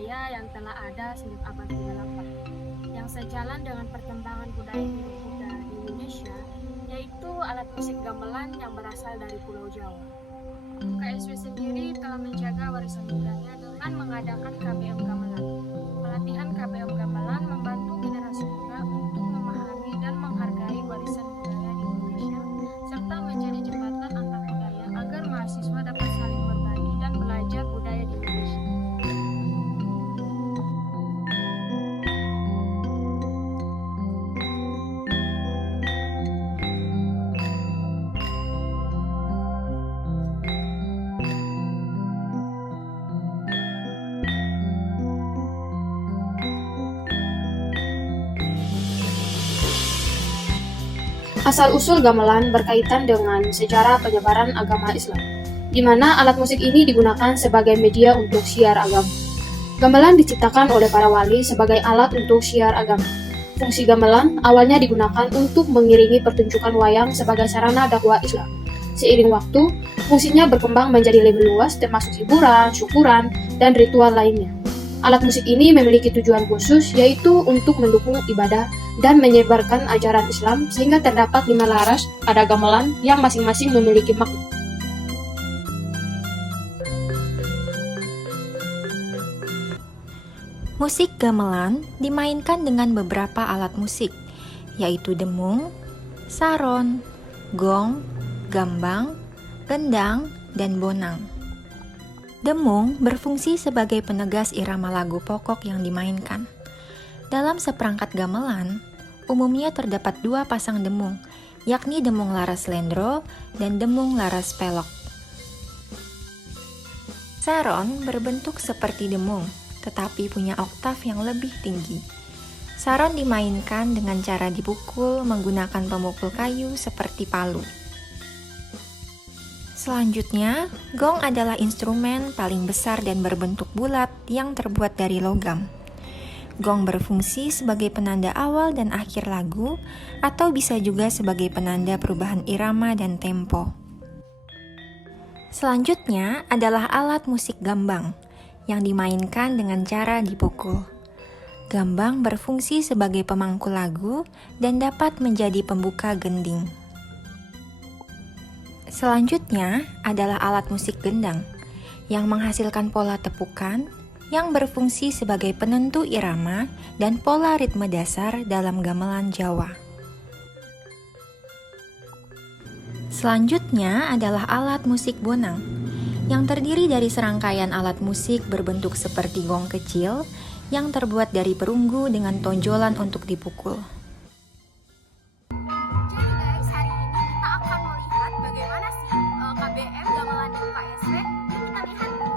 budaya yang telah ada sejak abad ke-8, yang sejalan dengan perkembangan budaya Hindu-Buddha di Indonesia, yaitu alat musik gamelan yang berasal dari Pulau Jawa. KSW sendiri telah menjaga warisan budaya dengan mengadakan KBM Gamelan. Pelatihan KBM Gamelan membantu generasi muda untuk memahami dan menghargai warisan budaya di Indonesia, serta menjadi jembatan antar budaya agar mahasiswa dapat saling berbagi dan belajar budaya di Indonesia. Asal-usul gamelan berkaitan dengan sejarah penyebaran agama Islam, di mana alat musik ini digunakan sebagai media untuk syiar agama. Gamelan diciptakan oleh para wali sebagai alat untuk syiar agama. Fungsi gamelan awalnya digunakan untuk mengiringi pertunjukan wayang sebagai sarana dakwah Islam. Seiring waktu, fungsinya berkembang menjadi lebih luas termasuk hiburan, syukuran, dan ritual lainnya. Alat musik ini memiliki tujuan khusus, yaitu untuk mendukung ibadah dan menyebarkan ajaran Islam, sehingga terdapat 5 laras pada gamelan yang masing-masing memiliki makna. Musik gamelan dimainkan dengan beberapa alat musik, yaitu demung, saron, gong, gambang, gendang, dan bonang. Demung berfungsi sebagai penegas irama lagu pokok yang dimainkan. Dalam seperangkat gamelan, umumnya terdapat 2 pasang demung, yakni demung laras lendro dan demung laras pelok. Saron berbentuk seperti demung, tetapi punya oktav yang lebih tinggi. Saron dimainkan dengan cara dipukul menggunakan pemukul kayu seperti palu. Selanjutnya, gong adalah instrumen paling besar dan berbentuk bulat yang terbuat dari logam. Gong berfungsi sebagai penanda awal dan akhir lagu, atau bisa juga sebagai penanda perubahan irama dan tempo. Selanjutnya adalah alat musik gambang, yang dimainkan dengan cara dipukul. Gambang berfungsi sebagai pemangku lagu dan dapat menjadi pembuka gending. Selanjutnya adalah alat musik gendang, yang menghasilkan pola tepukan, yang berfungsi sebagai penentu irama dan pola ritme dasar dalam gamelan Jawa. Selanjutnya adalah alat musik bonang, yang terdiri dari serangkaian alat musik berbentuk seperti gong kecil, yang terbuat dari perunggu dengan tonjolan untuk dipukul. KBM Gamelan dan KSW, yuk kita lihat.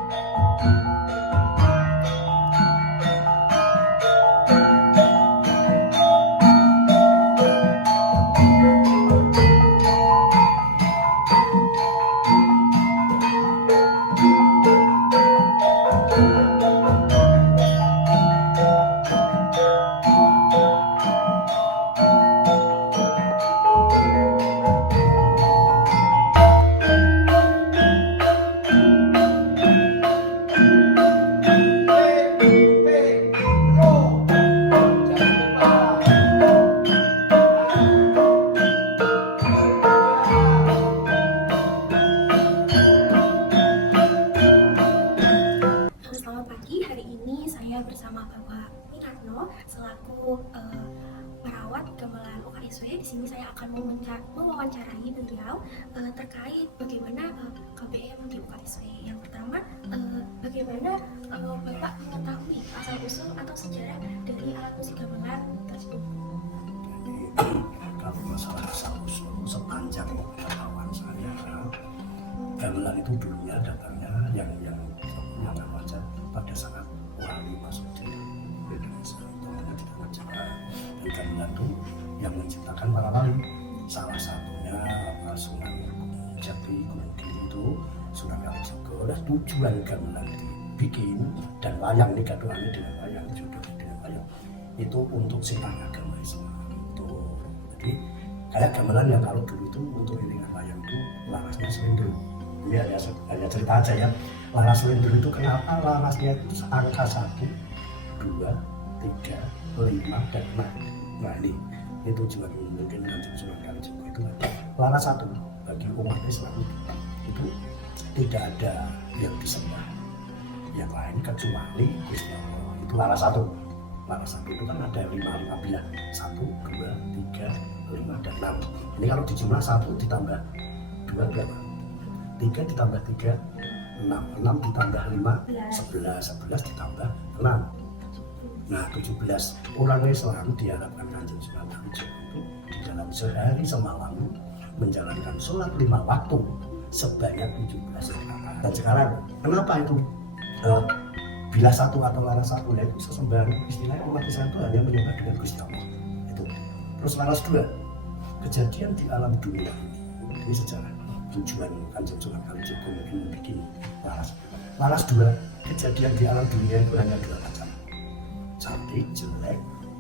Selamat pagi, hari ini saya bersama Bapak Miratno selaku perawat gamelan UKSW. Di sini saya akan mewawancarai beliau terkait bagaimana KBM di UKSW. Yang pertama, bagaimana Bapak mengetahui asal-usul atau sejarah dari alat musik gamelan tersebut? Kalau masalah asal-usul sepanjang pengetahuan saya, gamelan itu dulunya datangnya yang baca pada saat wali masuk di Indonesia, itu di tanah Jawa. Dan gamelan itu yang menciptakan para wali, salah satunya Sunan Jati Gunung Kidul itu Sunan Kalijaga. Tujuan gamelan dibikin dan wayang ini gaduhannya dengan wayang, jodoh dengan wayang itu untuk sitaan agama Islam. Jadi kayak gamelan yang kalau dulu itu untuk iringan wayang itu larasnya selendro. Ini hanya cerita aja ya. Laras lendur itu kenapa larasnya itu angka 1, 2, 3, 5, dan 6. Nah ini tujuan mungkin Kanjeng Sunan Kalijaga itu laras 1 bagi umat Islam itu tidak ada yang disembah yang lain kecuali Gusti Allah. Itu laras 1. Laras 1 itu kan ada 5 bilah, 1, 2, 3, 5, dan 6. Ini kalau dijumlah 1 ditambah 2 berapa? 3 ditambah 3, 6 ditambah 5, 11 ditambah 6. Nah 17 orang Islam diharapkan Kanjeng Sunan Kalijaga itu di dalam sehari semalam menjalankan sholat 5 waktu sebanyak 17 rakaat. Dan sekarang kenapa itu bila 1 atau laras 1 itu sesembahan istilahnya umat Islam itu hanya menyembah dengan Gusti Allah itu. Terus laras 2 kejadian di alam dunia ini sejarah tujuan Kanjeng Sunan Kalijaga mungkin bikin laras 2 kejadian di alam dunia itu hanya 2 macam, cantik, jelek,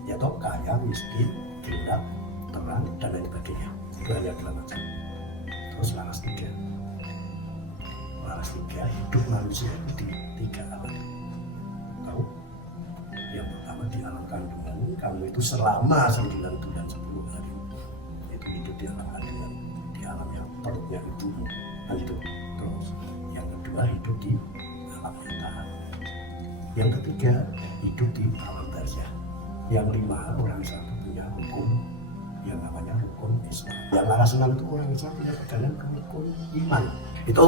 ya toh kaya, miskin, gelap, terang, dan lain sebagainya. Itu hanya 2 macam. Terus laras 3 hidup manusia itu di 3 alam. Tahu? Yang pertama di alam kandungan, kamu itu selama 9 bulan 10 hari itu hidup di alam kandungan, di alam yang perutnya ibumu. Nah itu. Terus yang kedua hidup di alam nyata. Yang ketiga hidup di alam barzah. Yang 5 orang Islam punya hukum yang namanya rukun Islam. Yang laras 6 itu orang Islam punya pegangan rukun iman. Itu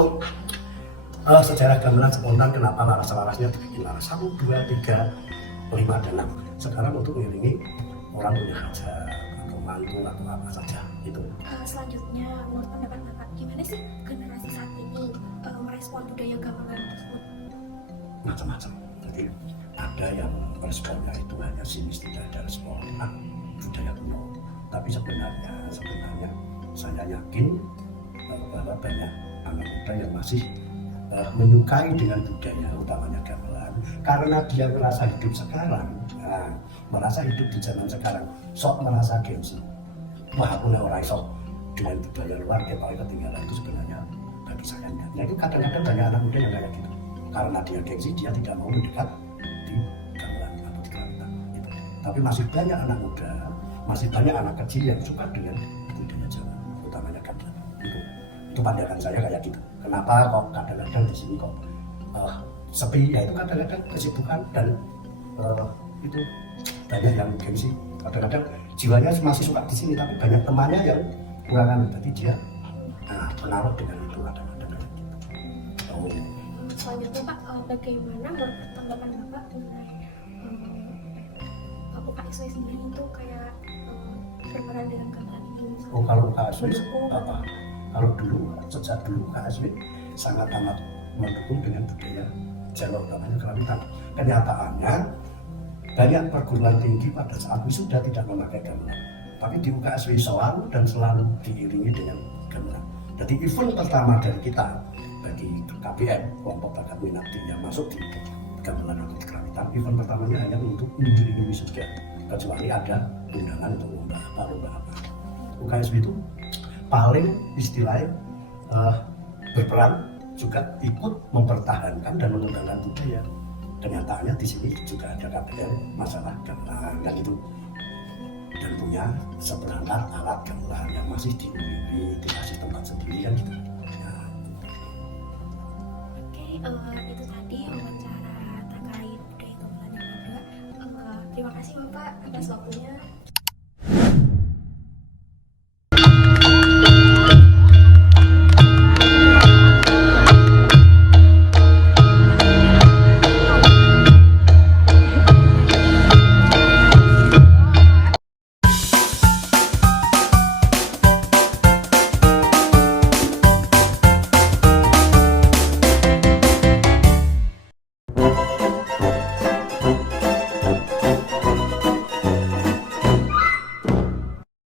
sejarah gamelan spontan kenapa laras-larasnya dibikin laras 1, 2, 3, 5, dan 6. Sekarang untuk mengiringi orang punya hajat atau mantu atau apa saja itu. Selanjutnya menurut pendapat Bapak, gimana sih generasi saat ini merespon budaya gamelan tersebut? Macam-macam. Jadi ada yang responnya itu hanya sinis, tidak ada respon budaya kuno. Tapi sebenarnya saya yakin bahwa banyak anak muda yang masih menyukai dengan budaya utamanya gamelan karena dia merasa hidup sekarang, merasa hidup di zaman sekarang, sok merasa gengsi. Wah aku orang sok dengan budaya luar dia paling ketinggalan, itu sebenarnya bagi saya. Nah itu kadang-kadang banyak anak muda yang kayak gitu karena dia gengsi, dia tidak mau mendekat di gamelan atau di kerawitan gitu. Tapi masih banyak anak muda, masih banyak anak kecil yang suka dengan budaya Jawa utamanya gamelan itu pandangan saya kayak gitu. Kenapa kok kadang-kadang di sini kok sepi? Ya itu kadang-kadang kesibukan dan itu banyak yang gengsi. Kadang-kadang jiwanya masih suka di sini tapi banyak temannya yang kurang, jadi dia pengaruh dengan itu kadang-kadang gitu. Selanjutnya Pak, bagaimana menurut tanggapan Bapak mengenai UKSW sendiri itu kayak berperan dengan gamelan ini? Kalau UKSW apa? Kalau dulu, sejak dulu KSW sangat amat mendukung dengan budaya Jawa utamanya kerawitan. Kenyataannya banyak perguruan tinggi pada saat wisuda tidak memakai gamelan, tapi di UKSW selalu dan selalu diiringi dengan gamelan. Jadi event pertama dari kita bagi KBM, kelompok bakat minat yang masuk di gamelan atau di kerawitan, event pertamanya hanya untuk mengiringi wisuda, kecuali ada undangan untuk lomba apa. UKSW itu paling istilahnya berperan juga ikut mempertahankan dan mengembangkan budaya. Kenyataannya di sini juga ada KBM masalah gamelan dan itu, dan punya seperangkat alat gamelan yang masih diunjungi, dikasih tempat sendiri kan gitu. Oke, itu tadi wawancara terkait budaya gamelan yang ada. Terima kasih Bapak atas waktunya.